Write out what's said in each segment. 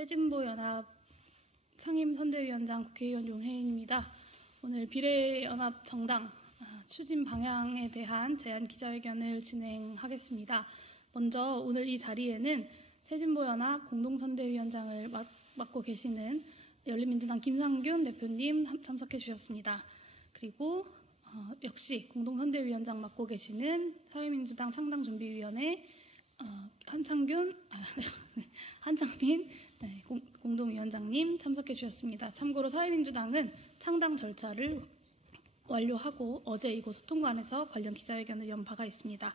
새진보연합 상임선대위원장 국회의원 용혜인입니다. 오늘 비례연합 정당 추진 방향에 대한 제안 기자회견을 진행하겠습니다. 먼저 오늘 이 자리에는 새진보연합 공동선대위원장을 맡고 계시는 열린민주당 김상균 대표님 참석해 주셨습니다. 그리고 역시 공동선대위원장 맡고 계시는 사회민주당 창당준비위원회 한창민 공동위원장님 참석해 주셨습니다. 참고로 사회민주당은 창당 절차를 완료하고 어제 이곳 소통관에서 관련 기자회견을 연 바가 있습니다.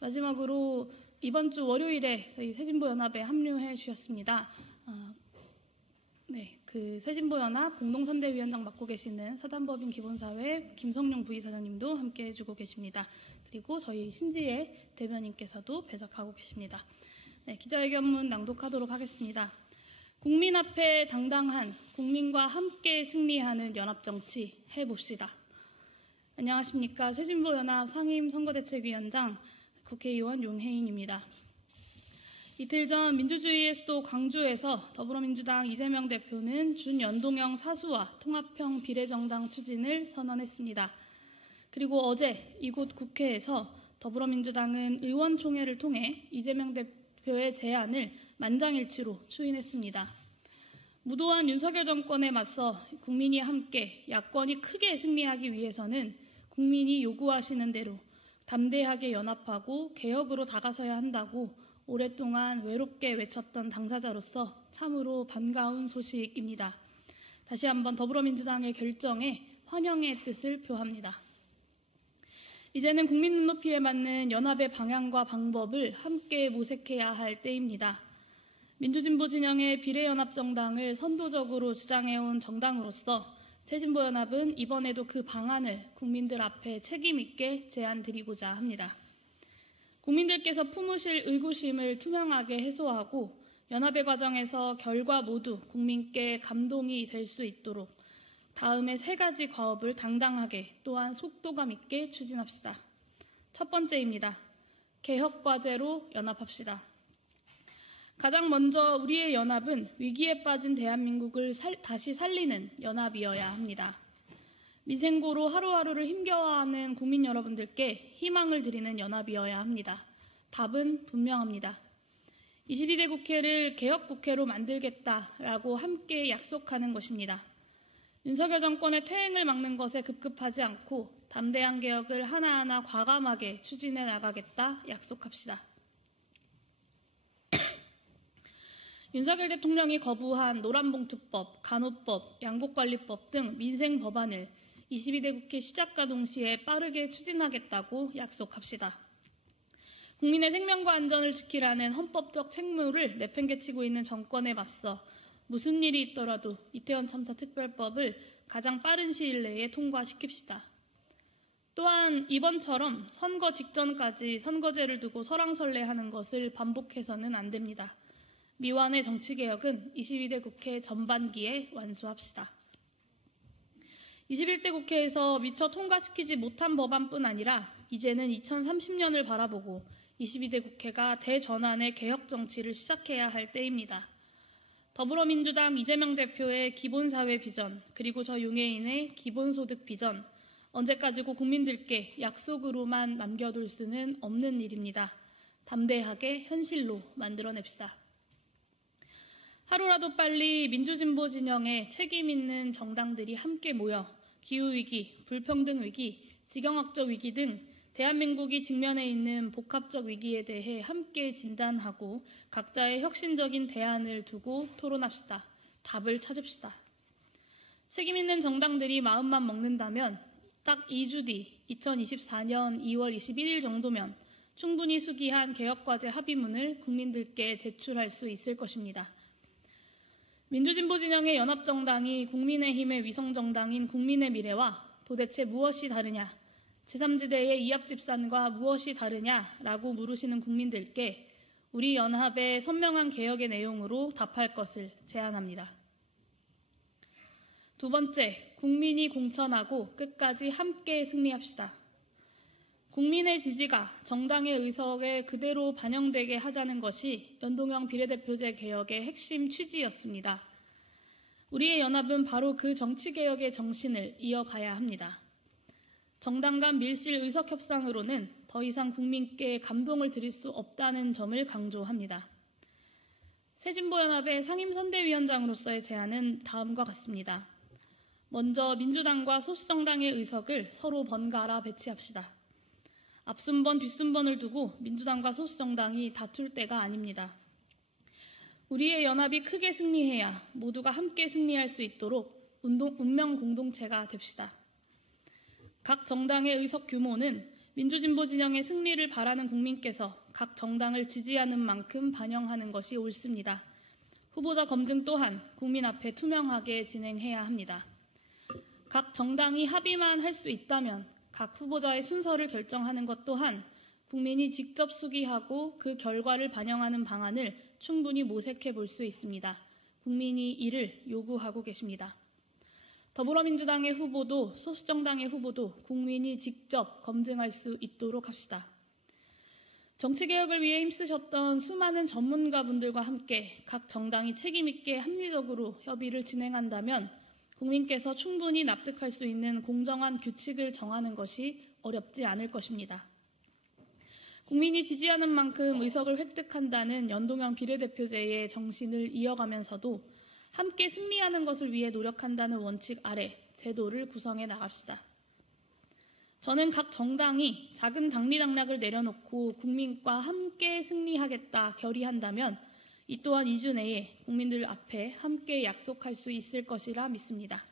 마지막으로 이번 주 월요일에 저희 새진보연합에 합류해 주셨습니다. 새진보연합 공동선대위원장 맡고 계시는 사단법인 기본사회 김성룡 부이사장님도 함께 해주고 계십니다. 그리고 저희 신지혜 대변인께서도 배석하고 계십니다. 기자회견문 낭독하도록 하겠습니다. 국민 앞에 당당한 국민과 함께 승리하는 연합정치 해봅시다. 안녕하십니까. 새진보연합 상임선거대책위원장 국회의원 용혜인입니다. 이틀 전 민주주의의 수도 광주에서 더불어민주당 이재명 대표는 준연동형 사수와 통합형 비례정당 추진을 선언했습니다. 그리고 어제 이곳 국회에서 더불어민주당은 의원총회를 통해 이재명 대표의 제안을 만장일치로 추인했습니다. 무도한 윤석열 정권에 맞서 국민이 함께 야권이 크게 승리하기 위해서는 국민이 요구하시는 대로 담대하게 연합하고 개혁으로 다가서야 한다고 오랫동안 외롭게 외쳤던 당사자로서 참으로 반가운 소식입니다. 다시 한번 더불어민주당의 결정에 환영의 뜻을 표합니다. 이제는 국민 눈높이에 맞는 연합의 방향과 방법을 함께 모색해야 할 때입니다. 민주진보 진영의 비례연합정당을 선도적으로 주장해온 정당으로서 새진보연합은 이번에도 그 방안을 국민들 앞에 책임 있게 제안드리고자 합니다. 국민들께서 품으실 의구심을 투명하게 해소하고 연합의 과정에서 결과 모두 국민께 감동이 될 수 있도록 다음에 3가지 과업을 당당하게 또한 속도감 있게 추진합시다. 첫 번째입니다. 개혁과제로 연합합시다. 가장 먼저 우리의 연합은 위기에 빠진 대한민국을 다시 살리는 연합이어야 합니다. 미생고로 하루하루를 힘겨워하는 국민 여러분들께 희망을 드리는 연합이어야 합니다. 답은 분명합니다. 22대 국회를 개혁국회로 만들겠다라고 함께 약속하는 것입니다. 윤석열 정권의 퇴행을 막는 것에 급급하지 않고 담대한 개혁을 하나하나 과감하게 추진해 나가겠다 약속합시다. 윤석열 대통령이 거부한 노란봉투법, 간호법, 양곡관리법 등 민생 법안을 22대 국회 시작과 동시에 빠르게 추진하겠다고 약속합시다. 국민의 생명과 안전을 지키라는 헌법적 책무를 내팽개치고 있는 정권에 맞서 무슨 일이 있더라도 이태원 참사 특별법을 가장 빠른 시일 내에 통과시킵시다. 또한 이번처럼 선거 직전까지 선거제를 두고 설왕설래하는 것을 반복해서는 안 됩니다. 미완의 정치개혁은 22대 국회 전반기에 완수합시다. 21대 국회에서 미처 통과시키지 못한 법안뿐 아니라 이제는 2030년을 바라보고 22대 국회가 대전환의 개혁 정치를 시작해야 할 때입니다. 더불어민주당 이재명 대표의 기본사회 비전, 그리고 저 용혜인의 기본소득 비전, 언제까지고 국민들께 약속으로만 남겨둘 수는 없는 일입니다. 담대하게 현실로 만들어냅시다. 하루라도 빨리 민주진보 진영의 책임 있는 정당들이 함께 모여 기후위기, 불평등위기, 지경학적 위기 등 대한민국이 직면해 있는 복합적 위기에 대해 함께 진단하고 각자의 혁신적인 대안을 두고 토론합시다. 답을 찾읍시다. 책임 있는 정당들이 마음만 먹는다면 딱 2주 뒤 2024년 2월 21일 정도면 충분히 수기한 개혁과제 합의문을 국민들께 제출할 수 있을 것입니다. 민주진보 진영의 연합정당이 국민의힘의 위성정당인 국민의 미래와 도대체 무엇이 다르냐, 제3지대의 이합집산과 무엇이 다르냐라고 물으시는 국민들께 우리 연합의 선명한 개혁의 내용으로 답할 것을 제안합니다. 두 번째, 국민이 공천하고 끝까지 함께 승리합시다. 국민의 지지가 정당의 의석에 그대로 반영되게 하자는 것이 연동형 비례대표제 개혁의 핵심 취지였습니다. 우리의 연합은 바로 그 정치개혁의 정신을 이어가야 합니다. 정당 간 밀실 의석 협상으로는 더 이상 국민께 감동을 드릴 수 없다는 점을 강조합니다. 새진보연합의 상임선대위원장으로서의 제안은 다음과 같습니다. 먼저 민주당과 소수정당의 의석을 서로 번갈아 배치합시다. 앞순번, 뒷순번을 두고 민주당과 소수정당이 다툴 때가 아닙니다. 우리의 연합이 크게 승리해야 모두가 함께 승리할 수 있도록 운명 공동체가 됩시다. 각 정당의 의석 규모는 민주진보 진영의 승리를 바라는 국민께서 각 정당을 지지하는 만큼 반영하는 것이 옳습니다. 후보자 검증 또한 국민 앞에 투명하게 진행해야 합니다. 각 정당이 합의만 할 수 있다면 각 후보자의 순서를 결정하는 것 또한 국민이 직접 수기하고 그 결과를 반영하는 방안을 충분히 모색해 볼 수 있습니다. 국민이 이를 요구하고 계십니다. 더불어민주당의 후보도 소수정당의 후보도 국민이 직접 검증할 수 있도록 합시다. 정치개혁을 위해 힘쓰셨던 수많은 전문가분들과 함께 각 정당이 책임있게 합리적으로 협의를 진행한다면 국민께서 충분히 납득할 수 있는 공정한 규칙을 정하는 것이 어렵지 않을 것입니다. 국민이 지지하는 만큼 의석을 획득한다는 연동형 비례대표제의 정신을 이어가면서도 함께 승리하는 것을 위해 노력한다는 원칙 아래 제도를 구성해 나갑시다. 저는 각 정당이 작은 당리당략을 내려놓고 국민과 함께 승리하겠다 결의한다면 이 또한 2주 내에 국민들 앞에 함께 약속할 수 있을 것이라 믿습니다.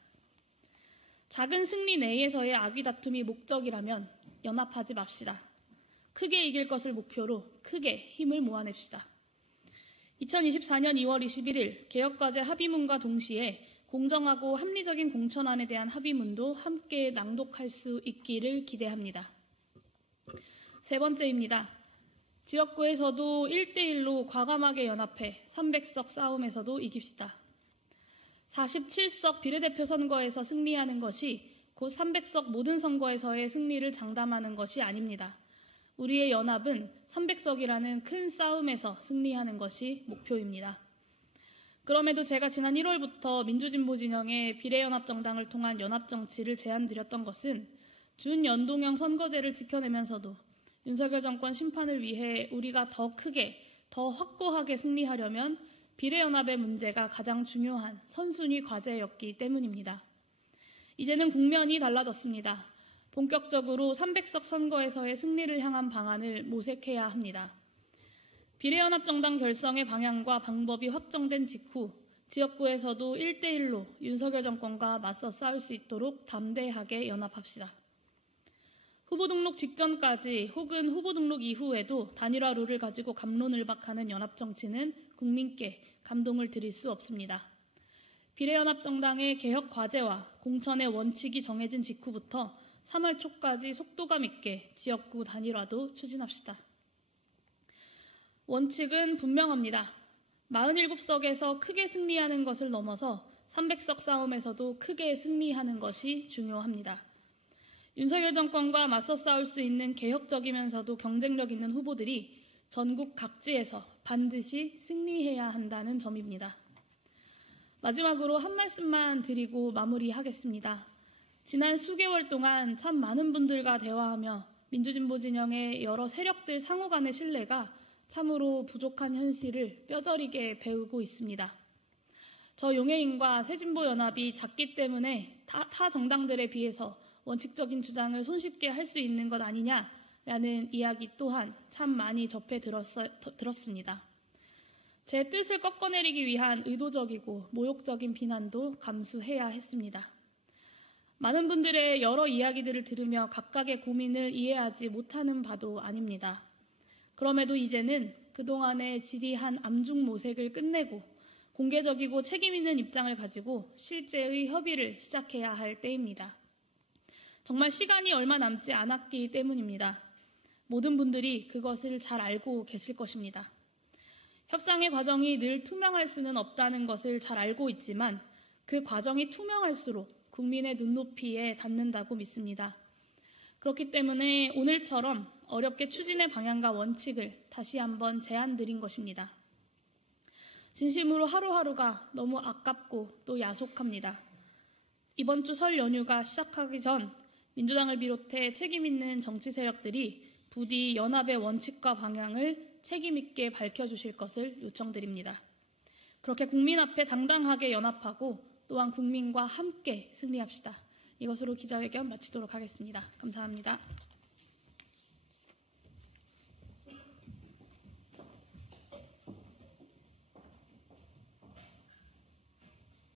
작은 승리 내에서의 악의 다툼이 목적이라면 연합하지 맙시다. 크게 이길 것을 목표로 크게 힘을 모아냅시다. 2024년 2월 21일 개혁과제 합의문과 동시에 공정하고 합리적인 공천안에 대한 합의문도 함께 낭독할 수 있기를 기대합니다. 세 번째입니다. 지역구에서도 1대1로 과감하게 연합해 300석 싸움에서도 이깁시다. 47석 비례대표 선거에서 승리하는 것이 곧 300석 모든 선거에서의 승리를 장담하는 것이 아닙니다. 우리의 연합은 300석이라는 큰 싸움에서 승리하는 것이 목표입니다. 그럼에도 제가 지난 1월부터 민주진보 진영의 비례연합정당을 통한 연합정치를 제안드렸던 것은 준연동형 선거제를 지켜내면서도 윤석열 정권 심판을 위해 우리가 더 크게, 더 확고하게 승리하려면 비례연합의 문제가 가장 중요한 선순위 과제였기 때문입니다. 이제는 국면이 달라졌습니다. 본격적으로 300석 선거에서의 승리를 향한 방안을 모색해야 합니다. 비례연합정당 결성의 방향과 방법이 확정된 직후 지역구에서도 1대1로 윤석열 정권과 맞서 싸울 수 있도록 담대하게 연합합시다. 후보 등록 직전까지 혹은 후보 등록 이후에도 단일화 룰을 가지고 갑론을박하는 연합정치는 국민께 감동을 드릴 수 없습니다. 비례연합정당의 개혁 과제와 공천의 원칙이 정해진 직후부터 3월 초까지 속도감 있게 지역구 단일화도 추진합시다. 원칙은 분명합니다. 47석에서 크게 승리하는 것을 넘어서 300석 싸움에서도 크게 승리하는 것이 중요합니다. 윤석열 정권과 맞서 싸울 수 있는 개혁적이면서도 경쟁력 있는 후보들이 전국 각지에서 반드시 승리해야 한다는 점입니다. 마지막으로 한 말씀만 드리고 마무리하겠습니다. 지난 수개월 동안 참 많은 분들과 대화하며 민주진보 진영의 여러 세력들 상호 간의 신뢰가 참으로 부족한 현실을 뼈저리게 배우고 있습니다. 저 용해인과 새진보연합이 작기 때문에 타 정당들에 비해서 원칙적인 주장을 손쉽게 할 수 있는 것 아니냐라는 이야기 또한 참 많이 접해 들었습니다. 제 뜻을 꺾어내리기 위한 의도적이고 모욕적인 비난도 감수해야 했습니다. 많은 분들의 여러 이야기들을 들으며 각각의 고민을 이해하지 못하는 바도 아닙니다. 그럼에도 이제는 그동안의 지리한 암중모색을 끝내고 공개적이고 책임있는 입장을 가지고 실제의 협의를 시작해야 할 때입니다. 정말 시간이 얼마 남지 않았기 때문입니다. 모든 분들이 그것을 잘 알고 계실 것입니다. 협상의 과정이 늘 투명할 수는 없다는 것을 잘 알고 있지만 그 과정이 투명할수록 국민의 눈높이에 닿는다고 믿습니다. 그렇기 때문에 오늘처럼 어렵게 추진의 방향과 원칙을 다시 한번 제안드린 것입니다. 진심으로 하루하루가 너무 아깝고 또 야속합니다. 이번 주 설 연휴가 시작하기 전 민주당을 비롯해 책임 있는 정치 세력들이 부디 연합의 원칙과 방향을 책임 있게 밝혀주실 것을 요청드립니다. 그렇게 국민 앞에 당당하게 연합하고 또한 국민과 함께 승리합시다. 이것으로 기자회견 마치도록 하겠습니다. 감사합니다.